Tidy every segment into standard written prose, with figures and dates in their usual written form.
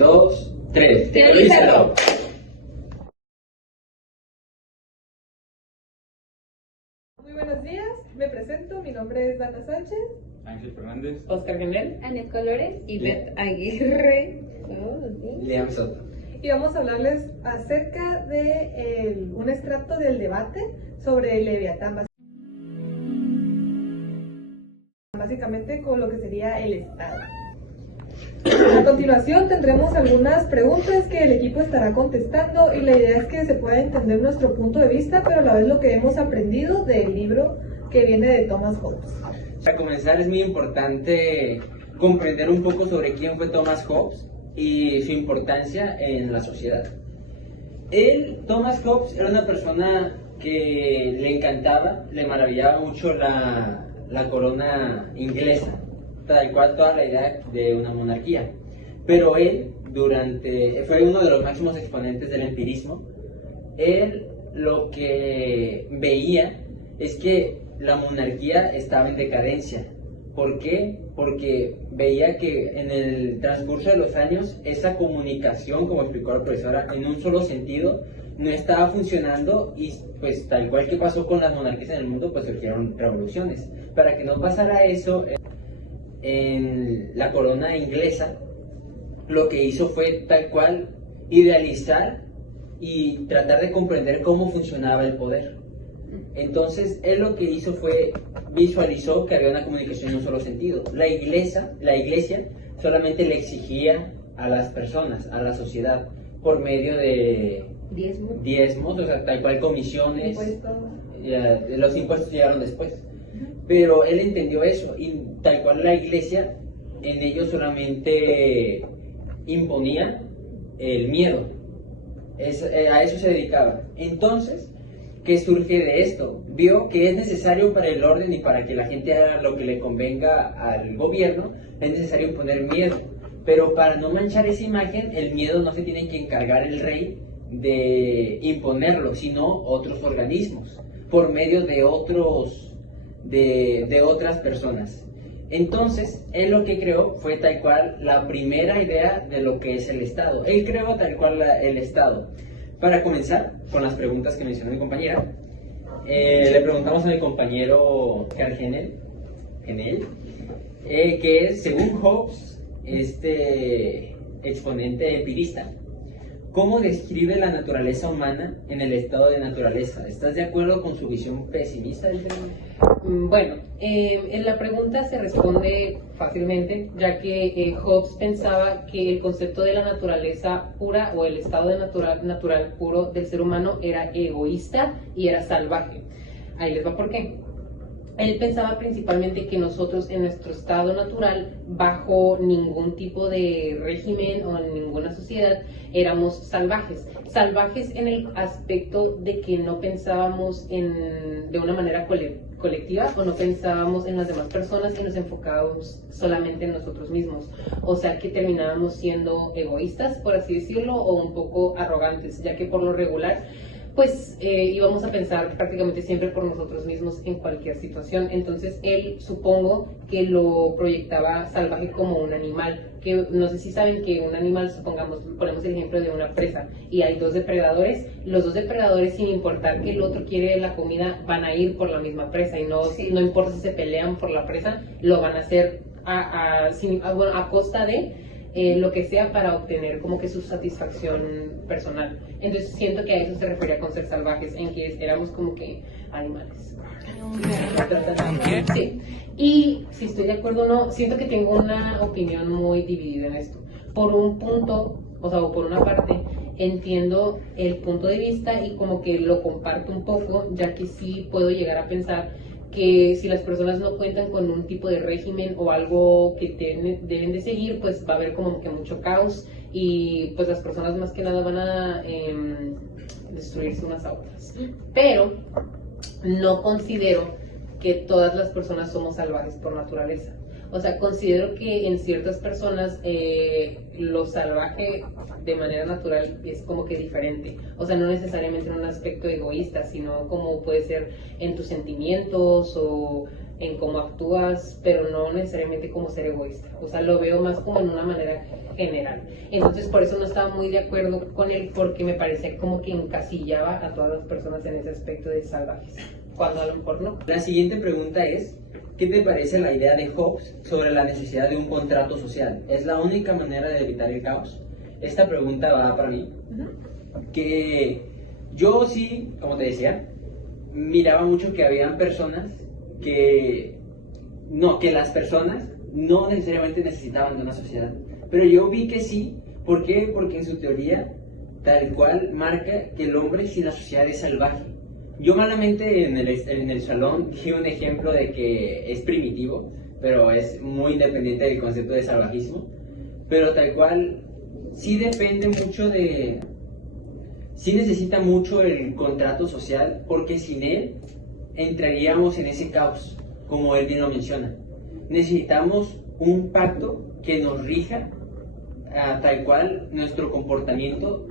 2, 3. ¡Teorízalo! Muy buenos días, me presento, mi nombre es Dana Sánchez. Ángel Fernández. Oscar Genel, Anet Colores y Beth Aguirre. Liam Soto. Y vamos a hablarles acerca de un extracto del debate sobre el Leviatán, básicamente con lo que sería el Estado. A continuación tendremos algunas preguntas que el equipo estará contestando y la idea es que se pueda entender nuestro punto de vista, pero a la vez lo que hemos aprendido del libro que viene de Thomas Hobbes. Para comenzar es muy importante comprender un poco sobre quién fue Thomas Hobbes y su importancia en la sociedad. Thomas Hobbes era una persona que le encantaba, le maravillaba mucho la corona inglesa, tal cual toda la idea de una monarquía. Pero él fue uno de los máximos exponentes del empirismo. Él lo que veía es que la monarquía estaba en decadencia. ¿Por qué? Porque veía que en el transcurso de los años esa comunicación, como explicó la profesora, en un solo sentido no estaba funcionando y pues tal cual que pasó con las monarquías en el mundo, pues surgieron revoluciones. Para que no pasara eso en la corona inglesa, lo que hizo fue tal cual idealizar y tratar de comprender cómo funcionaba el poder. Entonces, él lo que hizo fue visualizó que había una comunicación en un solo sentido. La iglesia solamente le exigía a las personas, a la sociedad, por medio de diezmos, o sea, tal cual comisiones. Los impuestos llegaron después. Pero él entendió eso y tal cual la iglesia en ello solamente imponía el miedo. A eso se dedicaba. Entonces, ¿qué surge de esto? Vio que es necesario para el orden y para que la gente haga lo que le convenga al gobierno, es necesario imponer miedo. Pero para no manchar esa imagen, el miedo no se tiene que encargar el rey de imponerlo, sino otros organismos, por medio de otras personas. Entonces, él lo que creó fue tal cual la primera idea de lo que es el Estado. Él creó tal cual el Estado. Para comenzar con las preguntas que mencionó mi compañera, le preguntamos a mi compañero Carl Genel, que es, según Hobbes, este exponente empirista, ¿cómo describe la naturaleza humana en el estado de naturaleza? ¿Estás de acuerdo con su visión pesimista del tema? Bueno, en la pregunta se responde fácilmente, ya que Hobbes pensaba que el concepto de la naturaleza pura o el estado de natural puro del ser humano era egoísta y era salvaje. Ahí les va por qué. Él pensaba principalmente que nosotros en nuestro estado natural, bajo ningún tipo de régimen o en ninguna sociedad, éramos salvajes. Salvajes en el aspecto de que no pensábamos de una manera colectiva o no pensábamos en las demás personas y nos enfocábamos solamente en nosotros mismos. O sea que terminábamos siendo egoístas, por así decirlo, o un poco arrogantes, ya que por lo regular pues íbamos a pensar prácticamente siempre por nosotros mismos en cualquier situación. Entonces él, supongo que lo proyectaba salvaje como un animal, que no sé si saben que un animal, supongamos, ponemos el ejemplo de una presa y hay dos depredadores, los dos depredadores, sin importar que el otro quiere la comida, van a ir por la misma presa y no importa si se pelean por la presa, lo van a hacer a costa de lo que sea para obtener como que su satisfacción personal. Entonces siento que a eso se refería con ser salvajes, en que éramos como que animales. Sí. Y si estoy de acuerdo o no, siento que tengo una opinión muy dividida en esto. Por un punto, o por una parte, entiendo el punto de vista y como que lo comparto un poco, ya que sí puedo llegar a pensar que si las personas no cuentan con un tipo de régimen o algo que deben de seguir, pues va a haber como que mucho caos y pues las personas más que nada van a destruirse unas a otras. Pero no considero que todas las personas somos salvajes por naturaleza. O sea, considero que en ciertas personas lo salvaje de manera natural es como que diferente. O sea, no necesariamente en un aspecto egoísta, sino como puede ser en tus sentimientos o en cómo actúas, pero no necesariamente como ser egoísta. O sea, lo veo más como en una manera general. Entonces, por eso no estaba muy de acuerdo con él, porque me parecía como que encasillaba a todas las personas en ese aspecto de salvajes, cuando a lo mejor no. La siguiente pregunta es, ¿qué te parece la idea de Hobbes sobre la necesidad de un contrato social? ¿Es la única manera de evitar el caos? Esta pregunta va para mí, que yo sí, como te decía, miraba mucho que habían personas que las personas no necesariamente necesitaban de una sociedad, pero yo vi que sí. ¿Por qué? Porque en su teoría tal cual marca que el hombre sin la sociedad es salvaje. Yo malamente en el salón di un ejemplo de que es primitivo, pero es muy independiente del concepto de salvajismo, pero tal cual sí depende mucho de... sí necesita mucho el contrato social, porque sin él entraríamos en ese caos, como él bien lo menciona. Necesitamos un pacto que nos rija tal cual nuestro comportamiento,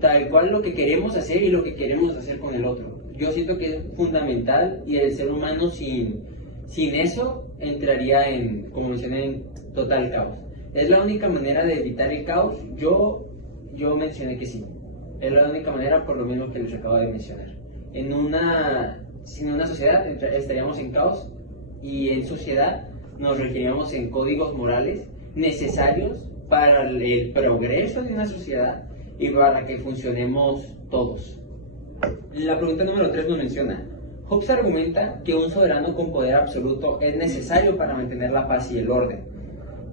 tal cual lo que queremos hacer y lo que queremos hacer con el otro. Yo siento que es fundamental, y el ser humano sin eso entraría en, como mencioné, en total caos. ¿Es la única manera de evitar el caos? Yo mencioné que sí. Es la única manera, por lo mismo que les acabo de mencionar. Sin una sociedad estaríamos en caos, y en sociedad nos regiríamos en códigos morales necesarios para el progreso de una sociedad y para que funcionemos todos. La pregunta número 3 nos menciona: Hobbes argumenta que un soberano con poder absoluto es necesario para mantener la paz y el orden.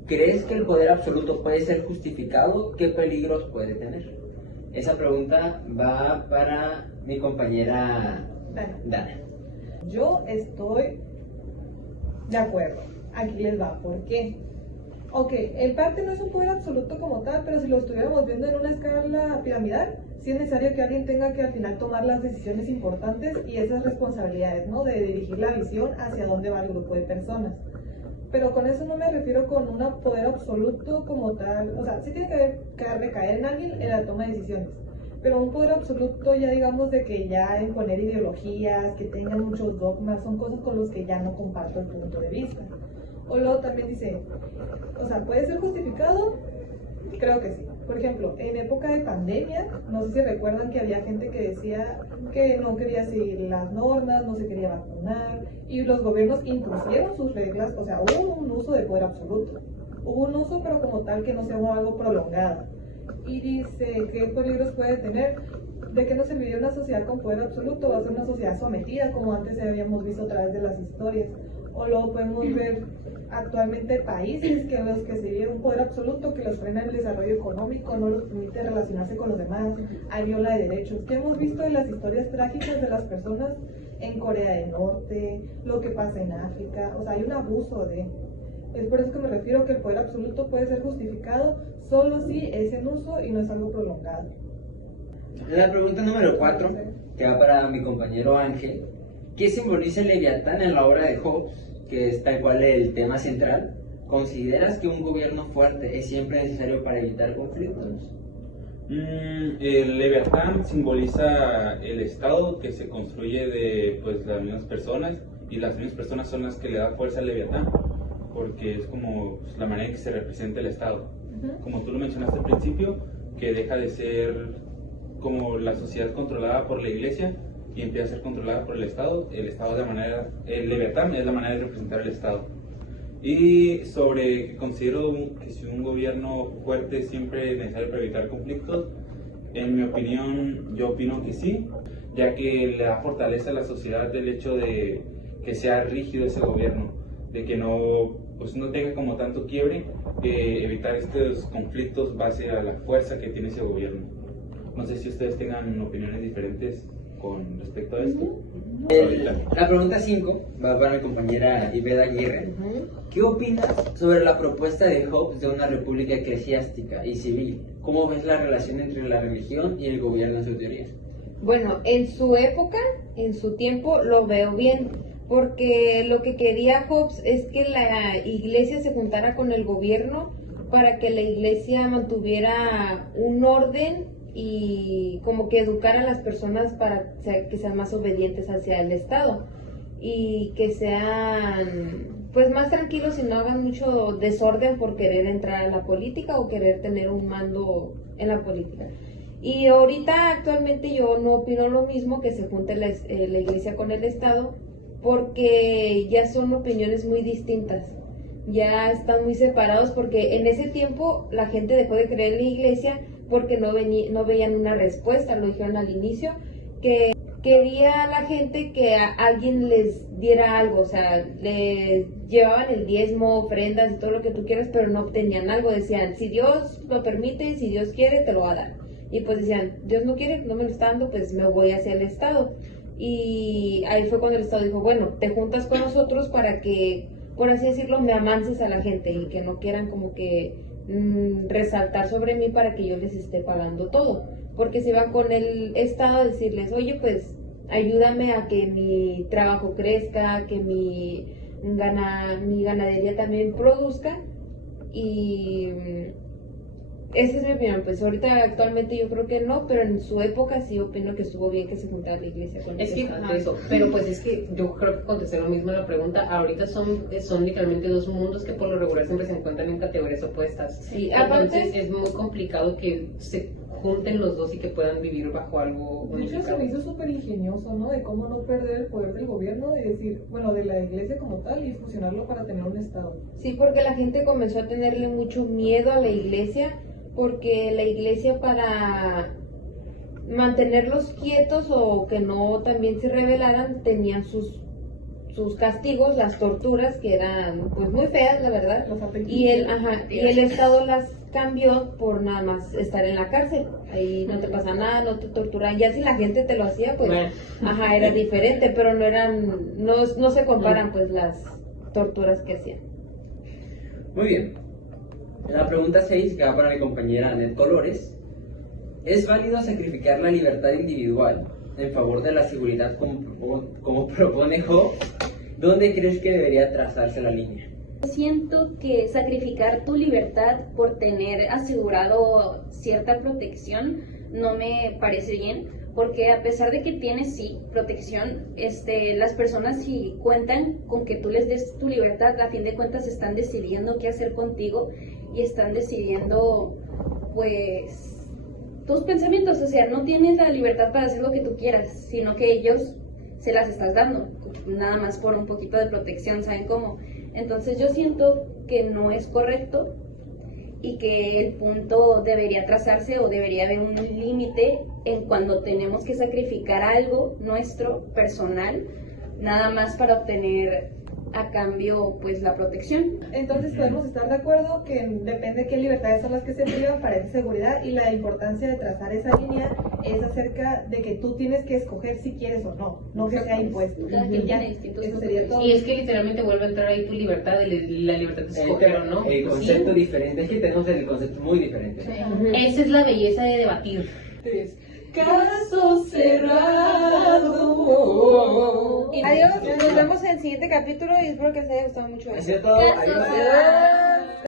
¿Crees que el poder absoluto puede ser justificado? ¿Qué peligros puede tener? Esa pregunta va para mi compañera Dana. Yo estoy de acuerdo. Aquí les va. ¿Por qué? Ok, en parte no es un poder absoluto como tal, pero si lo estuviéramos viendo en una escala piramidal, sí es necesario que alguien tenga que al final tomar las decisiones importantes y esas responsabilidades, ¿no? De dirigir la visión hacia dónde va el grupo de personas. Pero con eso no me refiero con un poder absoluto como tal. O sea, sí tiene que recaer en alguien en la toma de decisiones, pero un poder absoluto ya digamos de que ya imponer ideologías, que tengan muchos dogmas, son cosas con los que ya no comparto el punto de vista. O luego también dice, o sea, ¿puede ser justificado? Creo que sí. Por ejemplo, en época de pandemia, no sé si recuerdan que había gente que decía que no quería seguir las normas, no se quería vacunar, y los gobiernos impusieron sus reglas. O sea, hubo un uso de poder absoluto. Hubo un uso, pero como tal que no sea algo prolongado. Y dice, ¿qué peligros puede tener? ¿De qué nos serviría una sociedad con poder absoluto? Va a ser una sociedad sometida, como antes habíamos visto a través de las historias. O luego podemos ver actualmente países que los que se vive un poder absoluto que los frena el desarrollo económico, no los permite relacionarse con los demás, hay viola de derechos. ¿Qué hemos visto en las historias trágicas de las personas en Corea del Norte, lo que pasa en África? O sea, hay un abuso de... Es por eso que me refiero que el poder absoluto puede ser justificado solo si es en uso y no es algo prolongado. La pregunta número 4, que va para mi compañero Ángel: ¿qué simboliza el Leviatán en la obra de Hobbes, que es tal cual el tema central? ¿Consideras que un gobierno fuerte es siempre necesario para evitar conflictos? El Leviatán simboliza el Estado que se construye de las mismas personas, y las mismas personas son las que le da fuerza al Leviatán, porque es como la manera en que se representa el Estado. Como tú lo mencionaste al principio, que deja de ser como la sociedad controlada por la Iglesia y empieza a ser controlada por el Estado. El Leviatán es la manera de representar el Estado. Y sobre que considero que si un gobierno fuerte es siempre necesario para evitar conflictos, en mi opinión, yo opino que sí, ya que le da fortaleza a la sociedad el hecho de que sea rígido ese gobierno, de que no tenga como tanto quiebre, evitar estos conflictos base a la fuerza que tiene ese gobierno. No sé si ustedes tengan opiniones diferentes con respecto a esto. La pregunta 5 va para mi compañera Iveda Aguirre. ¿Qué opinas sobre la propuesta de Hobbes de una república eclesiástica y civil? ¿Cómo ves la relación entre la religión y el gobierno en su teoría? Bueno, en su época, en su tiempo, lo veo bien, porque lo que quería Hobbes es que la iglesia se juntara con el gobierno para que la iglesia mantuviera un orden y como que educar a las personas para que sean más obedientes hacia el Estado. y que sean pues más tranquilos y no hagan mucho desorden por querer entrar a la política o querer tener un mando en la política. Y ahorita actualmente yo no opino lo mismo, que se junte la iglesia con el Estado, porque ya son opiniones muy distintas, ya están muy separados, porque en ese tiempo la gente dejó de creer en la iglesia porque no veían una respuesta, lo dijeron al inicio, que quería la gente que alguien les diera algo, o sea, les llevaban el diezmo, ofrendas y todo lo que tú quieras, pero no obtenían algo, decían, si Dios lo permite, si Dios quiere, te lo va a dar. Y pues decían, Dios no quiere, no me lo está dando, pues me voy hacia el Estado. Y ahí fue cuando el Estado dijo, bueno, te juntas con nosotros para que, por así decirlo, me amanses a la gente y que no quieran como que resaltar sobre mí para que yo les esté pagando todo. Porque se iban con el Estado a decirles, oye, pues ayúdame a que mi trabajo crezca, que mi ganadería también produzca. Y esa es mi opinión. Pues ahorita actualmente yo creo que no, pero en su época sí opino que estuvo bien que se juntara la iglesia con Es que Estado. eso, pero pues es que yo creo que contesté lo mismo a la pregunta. Ahorita son literalmente dos mundos que por lo regular siempre se encuentran en categorías opuestas. Sí, Entonces aparte es muy complicado que se junten los dos y que puedan vivir bajo algo De hecho, se unificado. me hizo súper ingenioso, ¿no? De cómo no perder el poder del gobierno y decir, bueno, de la iglesia como tal y fusionarlo para tener un Estado. sí, porque la gente comenzó a tenerle mucho miedo a la iglesia, porque la iglesia, para mantenerlos quietos o que no también se rebelaran, tenían sus castigos, las torturas, que eran pues muy feas, la verdad. Los Y el Estado las cambió por nada más estar en la cárcel. Ahí no te pasa nada, no te torturan. Ya si la gente te lo hacía, pues Bueno. era diferente, pero no se comparan pues las torturas que hacían. Muy bien. La pregunta 6, que va para mi compañera Anet Colores. ¿Es válido sacrificar la libertad individual en favor de la seguridad como propone Hobbes? ¿Dónde crees que debería trazarse la línea? Siento que sacrificar tu libertad por tener asegurado cierta protección no me parece bien, porque a pesar de que tienes sí protección, las personas, si cuentan con que tú les des tu libertad, a fin de cuentas están decidiendo qué hacer contigo y están decidiendo pues tus pensamientos. O sea, no tienes la libertad para hacer lo que tú quieras, sino que ellos se las estás dando, nada más por un poquito de protección, ¿saben cómo? Entonces yo siento que no es correcto y que el punto debería trazarse o debería haber un límite en cuando tenemos que sacrificar algo nuestro, personal, nada más para obtener a cambio pues la protección. Entonces podemos estar de acuerdo que depende de qué libertades son las que se privan para esa seguridad, y la importancia de trazar esa línea es acerca de que tú tienes que escoger si quieres o no, no que sea impuesto. Cada quien tiene distintos Eso sería todo. Y es que literalmente vuelve a entrar ahí tu libertad, la libertad de escoger o no. El concepto Sí. diferente, es que tenemos el concepto muy diferente. Esa es la belleza de debatir. Caso cerrado. Adiós, nos vemos en el siguiente capítulo y espero que les haya gustado mucho. Ha sido todo. Caso Adiós. cerrado.